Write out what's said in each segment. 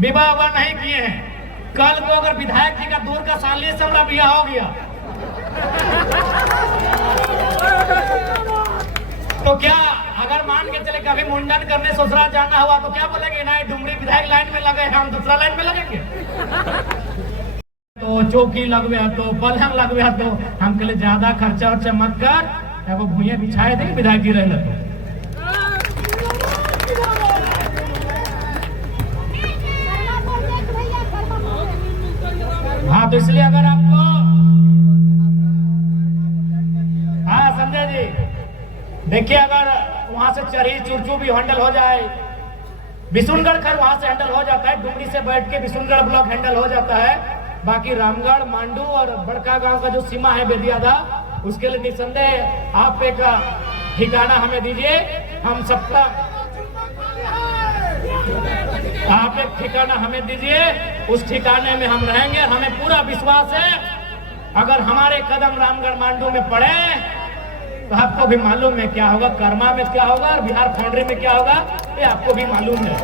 विवाह हुआ नहीं किए हैं, कल को अगर विधायक जी का दूर का साली से हमारा ब्याह हो गया तो क्या, अगर मान के चले कभी मुंडन करने ससुराल जाना हुआ तो क्या बोलेंगे, नहीं डुमरी विधायक लाइन में लगे, हम दूसरा लाइन में लगेंगे। तो चौकी लगवे तो पलंग लगवे तो हम के लिए ज्यादा खर्चा उर्चा मत कर, एगो भूये बिछाए दे विधायक जी रहे तो। हाँ तो इसलिए अगर आपको, हाँ संजय जी देखिए, अगर वहां से चरही चुरचू भी हैंडल हो जाए, बिशुनगढ़ खैर वहां से हैंडल हो जाता है, डुमरी से बैठ के बिशुनगढ़ ब्लॉक हैंडल हो जाता है, बाकी रामगढ़ मांडू और बड़का गांव का जो सीमा है बेदियादा, उसके लिए निसंदेह आप एक ठिकाना हमें दीजिए, हम सबका आप एक ठिकाना हमें दीजिए, उस ठिकाने में हम रहेंगे। हमें पूरा विश्वास है अगर हमारे कदम रामगढ़ मांडू में पड़े तो आपको भी मालूम है क्या होगा, कर्मा में क्या होगा और बिहार फाउंड्री में क्या होगा, ये आपको भी मालूम है।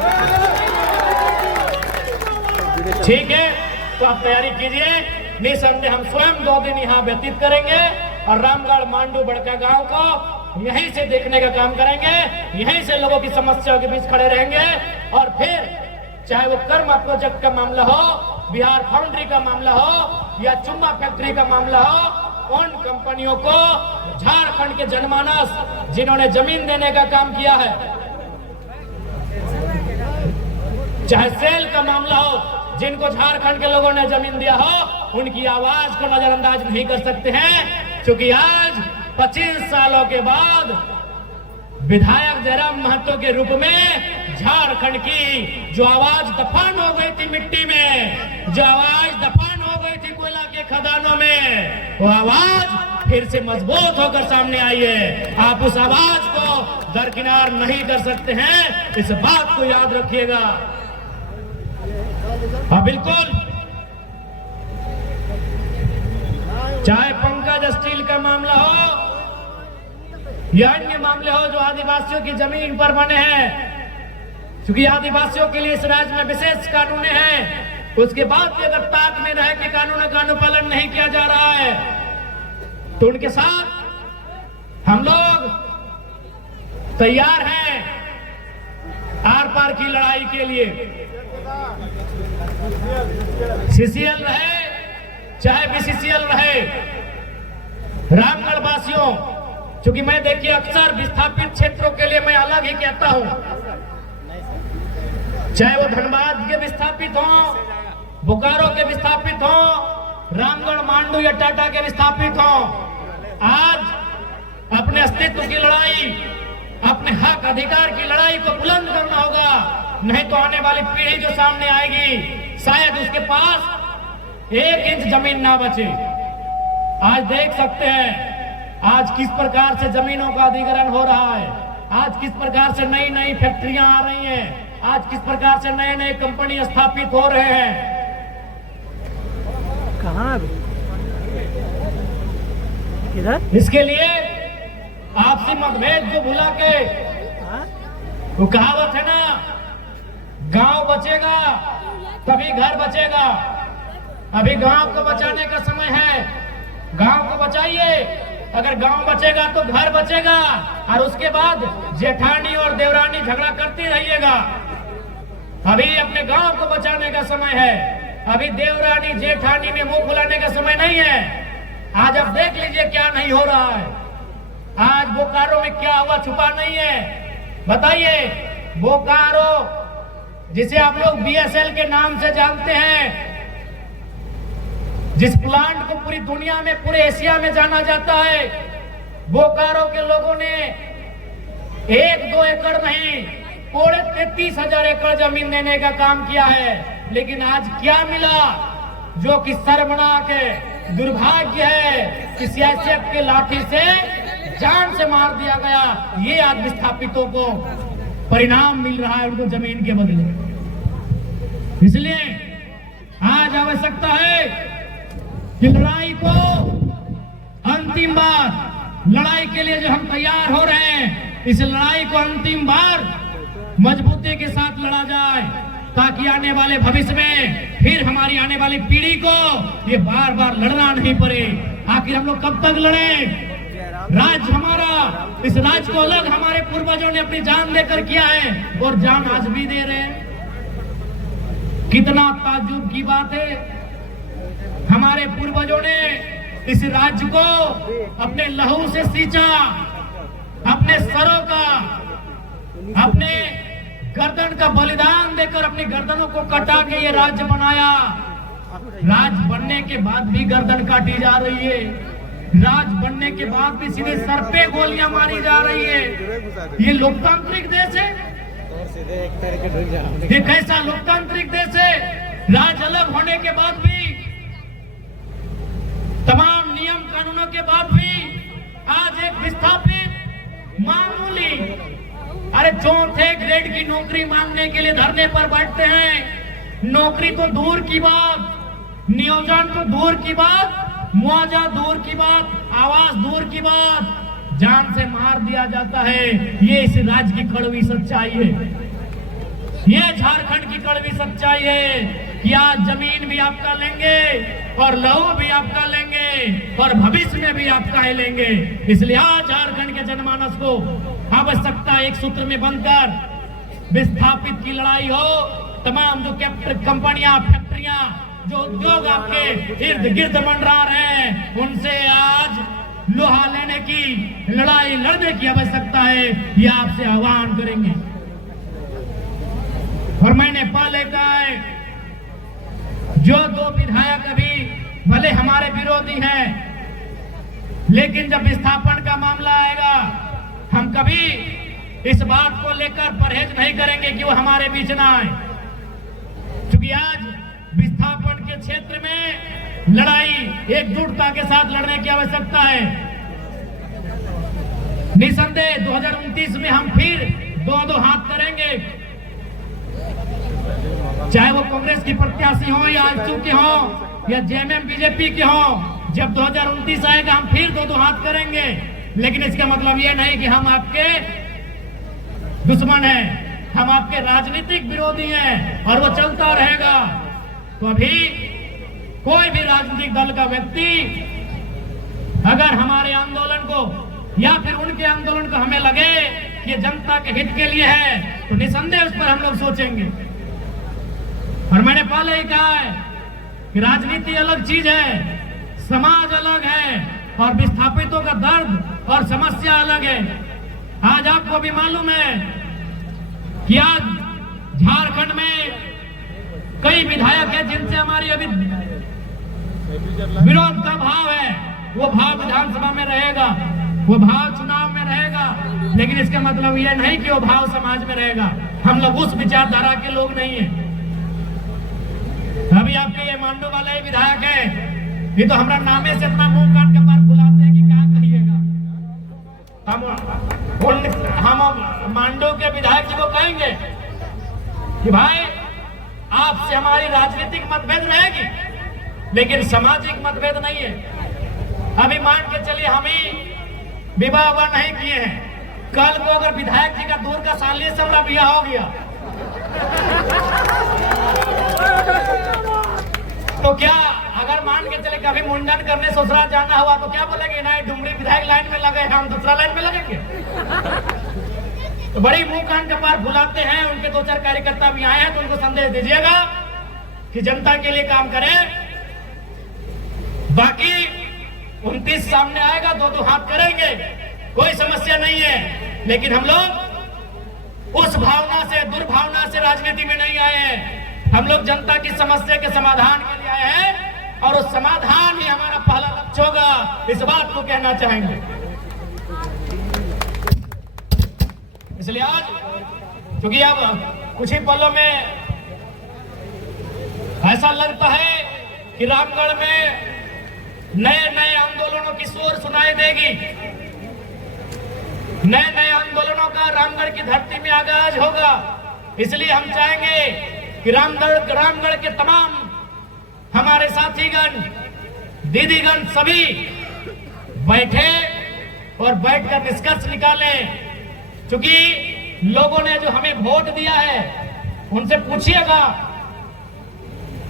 ठीक है, तो आप तैयारी कीजिए, निसंदेह हम स्वयं 2 दिन यहाँ व्यतीत करेंगे और रामगढ़ मांडू बड़का गांव को यहीं से देखने का काम करेंगे, यहीं से लोगों की समस्याओं के बीच खड़े रहेंगे और फिर चाहे वो कर्मा प्रोजेक्ट का मामला हो, बिहार फाउंड्री का मामला हो या चुम्मा फैक्ट्री का मामला हो, उन कंपनियों को झारखंड के जनमानस जिन्होंने जमीन देने का काम किया है, चाहे सेल का मामला हो, जिनको झारखंड के लोगों ने जमीन दिया हो, उनकी आवाज को नजरअंदाज नहीं कर सकते हैं, क्योंकि आज 25 सालों के बाद विधायक जयराम महतो के रूप में झारखंड की जो आवाज दफन हो गई थी मिट्टी में, जो आवाज दफन हो गई थी कोयला के खदानों में, वो आवाज फिर से मजबूत होकर सामने आई है। आप उस आवाज को दरकिनार नहीं कर सकते हैं, इस बात को याद रखिएगा। हाँ बिल्कुल, चाहे पंकज स्टील का मामला हो या अन्य मामले हो जो आदिवासियों की जमीन पर बने हैं, क्योंकि आदिवासियों के लिए इस राज्य में विशेष कानून है, उसके बाद भी अगर ताक में रहे कि कानूनों का अनुपालन नहीं किया जा रहा है तो उनके साथ हम लोग तैयार हैं आर पार की लड़ाई के लिए। सीसीएल रहे चाहे बीसीसीएल रहे, रामगढ़ वासियों, क्योंकि मैं देखिए अक्सर विस्थापित क्षेत्रों के लिए मैं अलग ही कहता हूं, चाहे वो धनबाद के विस्थापित हो, बोकारो के विस्थापित हो, रामगढ़ मांडू या टाटा के विस्थापित हो, आज अपने अस्तित्व की लड़ाई, अपने हक अधिकार की लड़ाई को बुलंद करना होगा, नहीं तो आने वाली पीढ़ी जो सामने आएगी शायद उसके पास 1 इंच जमीन ना बचे। आज देख सकते हैं आज किस प्रकार से जमीनों का अधिग्रहण हो रहा है, आज किस प्रकार से नई नई फैक्ट्रियां आ रही हैं, आज किस प्रकार से नए नए कंपनी स्थापित हो रहे हैं। कहाँ किधर? इसके लिए आपसी मतभेद को भुला के, वो कहावत है ना, गांव बचेगा तभी घर बचेगा। अभी गांव को बचाने का समय है, गांव को बचाइए, अगर गांव बचेगा तो घर बचेगा और उसके बाद जेठानी और देवरानी झगड़ा करती रहिएगा। अभी अपने गांव को बचाने का समय है, अभी देवरानी जेठानी में मुंह फुलाने का समय नहीं है। आज आप देख लीजिए क्या नहीं हो रहा है, आज बोकारो में क्या हुआ छुपा नहीं है। बताइए, बोकारो जिसे आप लोग बीएसएल के नाम से जानते हैं, जिस प्लांट को पूरी दुनिया में, पूरे एशिया में जाना जाता है, बोकारो के लोगों ने 1-2 एकड़ नहीं 33,000 एकड़ जमीन देने का काम किया है। लेकिन आज क्या मिला, जो कि शर्मनाक है, दुर्भाग्य है कि सीआईएसएफ के लाठी से जान से मार दिया गया। ये आज विस्थापितों को परिणाम मिल रहा है उनको जमीन के बदले। इसलिए आज आवश्यकता है कि लड़ाई को अंतिम बार, लड़ाई के लिए जो हम तैयार हो रहे हैं, इस लड़ाई को अंतिम बार मजबूती के साथ लड़ा जाए। ताकि आने वाले भविष्य में फिर हमारी आने वाली पीढ़ी को ये बार बार लड़ना नहीं पड़े। आखिर हम लोग कब तक लड़े? राज हमारा, इस राज को अलग हमारे पूर्वजों ने अपनी जान देकर किया है और जान आज भी दे रहे हैं। कितना ताज्जुब की बात है, हमारे पूर्वजों ने इस राज्य को अपने लहू से सींचा, अपने सरों का, अपने गर्दन का बलिदान देकर अपनी गर्दनों को कटा के ये राज्य बनाया। राज बनने के बाद भी गर्दन काटी जा रही है, राज बनने के बाद भी सीधे सर पे गोलियां मारी जा रही है। ये लोकतांत्रिक देश है? ये कैसा लोकतांत्रिक देश है? राज अलग होने के बाद भी, तमाम नियम कानूनों के बाद भी आज एक विस्थापित मामूली, अरे चौथे ग्रेड की नौकरी मांगने के लिए धरने पर बैठते हैं। नौकरी तो दूर की बात, नियोजन तो दूर की बात, मुआवजा दूर की बात, आवास दूर की बात, जान से मार दिया जाता है। ये इस राज्य की कड़वी सच्चाई है, ये झारखंड की कड़वी सच्चाई है कि आज जमीन भी आपका लेंगे और लहू भी आपका लेंगे और भविष्य में भी आपका ही लेंगे। इसलिए आज झारखंड के जनमानस को आवश्यकता एक सूत्र में बनकर विस्थापित की लड़ाई हो। तमाम जो कंपनियां, फैक्ट्रियां, जो उद्योग आपके इर्द गिर्द मंडरा रहे हैं, उनसे आज लोहा लेने की लड़ाई लड़ने की आवश्यकता है, ये आपसे आह्वान करेंगे। और मैंने पहले कहा है, जो दो विधायक अभी भले हमारे विरोधी हैं, लेकिन जब विस्थापन का मामला आएगा हम कभी इस बात को लेकर परहेज नहीं करेंगे कि वो हमारे बीच ना आए। क्योंकि आज विस्थापन के क्षेत्र में लड़ाई एकजुटता के साथ लड़ने की आवश्यकता है। निसंदेह 2029 में हम फिर दो हाथ करेंगे, चाहे वो कांग्रेस की प्रत्याशी हो या आजसू के हो या जेएमएम बीजेपी के हो। जब 2029 आएगा हम फिर दो हाथ करेंगे, लेकिन इसका मतलब ये नहीं कि हम आपके दुश्मन हैं, हम आपके राजनीतिक विरोधी हैं और वो चलता रहेगा। तो अभी कोई भी राजनीतिक दल का व्यक्ति अगर हमारे आंदोलन को या फिर उनके आंदोलन को हमें लगे कि ये जनता के हित के लिए है, तो निसंदेह उस पर हम लोग सोचेंगे। और मैंने पहले ही कहा है कि राजनीति अलग चीज है, समाज अलग है और विस्थापितों का दर्द और समस्या अलग है। आज आपको भी मालूम है कि आज झारखंड में कई विधायक हैं जिनसे हमारी अभी विरोध का भाव है। वो भाव विधानसभा में रहेगा, वो भाव चुनाव में रहेगा, लेकिन इसका मतलब ये नहीं कि वो भाव समाज में रहेगा। हम लोग उस विचारधारा के लोग नहीं है। अभी आपके ये मांडू वाले ही विधायक है, ये तो हमारा नामे से इतना मुंह काट के बात बुलाते हैं कि क्या कहिएगा। हम मांडू के विधायक जी को कहेंगे कि भाई आपसे हमारी राजनीतिक मतभेद रहेगी, लेकिन सामाजिक मतभेद नहीं है। अभी मान के चलिए हम ही विवाह नहीं किए हैं, कल को अगर विधायक जी का दूर का सालिए से हमारा ब्याह हो गया तो क्या, अगर मान के चले कभी मुंडन करने ससुराल जाना हुआ तो क्या बोलेंगे? नहीं, डुमरी विधायक लाइन में लगे, हम दूसरा लाइन में लगेंगे। तो बड़ी मुंह कान के पार बुलाते हैं। उनके 2-4 कार्यकर्ता भी आए हैं, तो उनको संदेश दीजिएगा कि जनता के लिए काम करें। बाकी 29 सामने आएगा, 2 हाथ करेंगे, कोई समस्या नहीं है। लेकिन हम लोग उस भावना से, दुर्भावना से राजनीति में नहीं आए हैं। हम लोग जनता की समस्या के समाधान के लिए आए हैं और उस समाधान ही हमारा पहला लक्ष्य होगा, इस बात को कहना चाहेंगे। इसलिए आज क्योंकि अब कुछ ही पलों में ऐसा लगता है कि रामगढ़ में नए नए आंदोलनों की शोर सुनाई देगी, नए नए आंदोलनों का रामगढ़ की धरती में आगाज होगा। इसलिए हम चाहेंगे कि रामगढ़ के तमाम हमारे साथीगण, दीदीगण सभी बैठे और बैठकर निष्कर्ष निकालें। क्योंकि लोगों ने जो हमें वोट दिया है, उनसे पूछिएगा,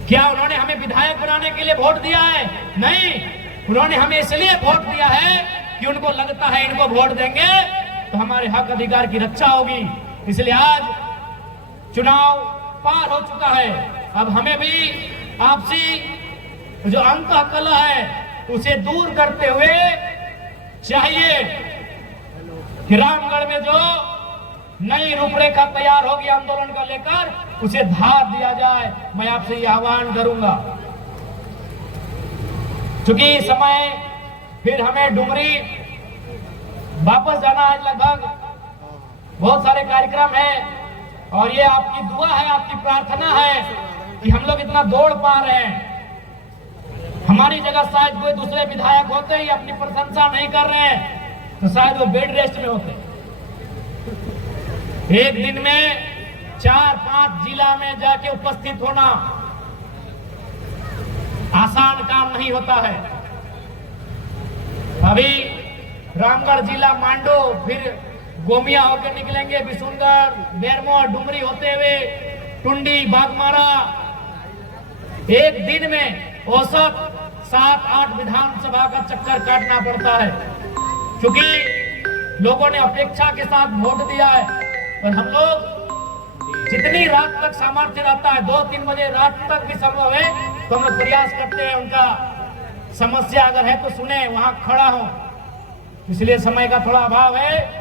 क्या उन्होंने हमें विधायक बनाने के लिए वोट दिया है? नहीं, उन्होंने हमें इसलिए वोट दिया है कि उनको लगता है इनको वोट देंगे तो हमारे हक अधिकार की रक्षा होगी। इसलिए आज चुनाव पार हो चुका है। अब हमें भी आपसी जो अंतःकलह है उसे दूर करते हुए चाहिए कि रामगढ़ में जो नई रूपरेखा तैयार होगी आंदोलन का लेकर, उसे धार दिया जाए। मैं आपसे ये आह्वान करूंगा। क्योंकि समय फिर हमें डुमरी वापस जाना है, लगभग बहुत सारे कार्यक्रम है और ये आपकी दुआ है, आपकी प्रार्थना है कि हम लोग इतना दौड़ पा रहे हैं। हमारी जगह शायद कोई दूसरे विधायक होते ही अपनी प्रशंसा नहीं कर रहे हैं तो शायद वो बेड रेस्ट में होते। एक दिन में 4-5 जिला में जाके उपस्थित होना आसान काम नहीं होता है। अभी रामगढ़ जिला मांडो, फिर गोमिया होकर निकलेंगे, बिशुनगढ़, बेरमो, डुमरी होते हुए टुंडी, बागमारा। एक दिन में औसत 7-8 विधानसभा का चक्कर काटना पड़ता है, क्योंकि लोगों ने अपेक्षा के साथ वोट दिया है। और हम लोग जितनी रात तक सामर्थ्य रहता है, 2-3 बजे रात तक भी संभव है तो हम लोग प्रयास करते हैं उनका समस्या अगर है तो सुने, वहां खड़ा हो। इसलिए समय का थोड़ा अभाव है।